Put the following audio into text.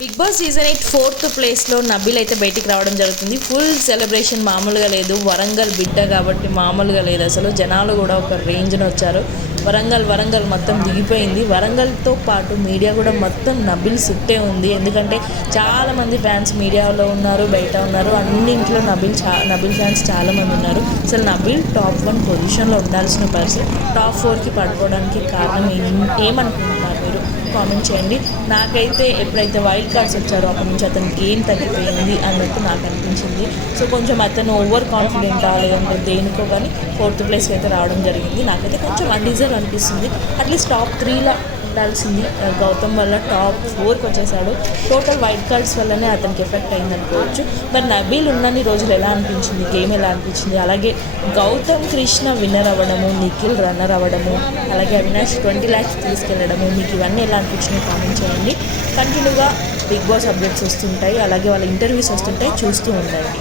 Big boss season 8 4th ప్లేస్లో నబీల్ అయితే బయటికి రావడం జరుగుతుంది. ఫుల్ సెలబ్రేషన్ మామూలుగా లేదు. వరంగల్ బిడ్డ కాబట్టి మామూలుగా లేదు. అసలు జనాలు కూడా ఒక రేంజ్ని వచ్చారు. వరంగల్ మొత్తం దిగిపోయింది. వరంగల్తో పాటు మీడియా కూడా మొత్తం నబీల్ చుట్టే ఉంది. ఎందుకంటే చాలామంది ఫ్యాన్స్ మీడియాలో ఉన్నారు, బయట ఉన్నారు. అన్నింట్లో నబీల్ ఫ్యాన్స్ చాలామంది ఉన్నారు. అసలు నబీల్ టాప్ 1 పొజిషన్లో ఉండాల్సిన పర్సన్ టాప్ 4కి పడిపోవడానికి కారణం ఏమనుకుంటున్నారు మీరు? కామెంట్ చేయండి. నాకైతే ఎప్పుడైతే వైల్డ్ కార్డ్స్ వచ్చారో అప్పటి నుంచి అతని గేమ్ తగ్గిపోయింది అన్నట్టు నాకు అనిపించింది. సో కొంచెం అతను ఓవర్ కాన్ఫిడెంటా లేదంటే దేనికో కానీ 4th ప్లేస్కి అయితే రావడం జరిగింది. నాకైతే కొంచెం అన్డిజర్వ్ అనిపిస్తుంది. అట్లీస్ట్ టాప్ 3లా ఉండాల్సింది. గౌతమ్ వల్ల టాప్ 4కి వచ్చేసాడు. టోటల్ వైల్డ్ కార్డ్స్ వల్లనే అతనికి ఎఫెక్ట్ అయింది అనుకోవచ్చు. మరి నబీల్ ఉన్నన్ని రోజులు ఎలా అనిపించింది, గేమ్ ఎలా అనిపించింది, అలాగే గౌతమ్ కృష్ణ విన్నర్ అవ్వడము, నిఖిల్ రన్నర్ అవ్వడము, అలాగే అవినాష్ 20 lakhs తీసుకెళ్ళడము, మీకు ఇవన్నీ ఎలా అనిపించినాయి కామెంట్ చేయండి. కంటిన్యూగా బిగ్ బాస్ అప్డేట్స్ వస్తుంటాయి, అలాగే వాళ్ళ ఇంటర్వ్యూస్ వస్తుంటాయి, చూస్తూ ఉండండి.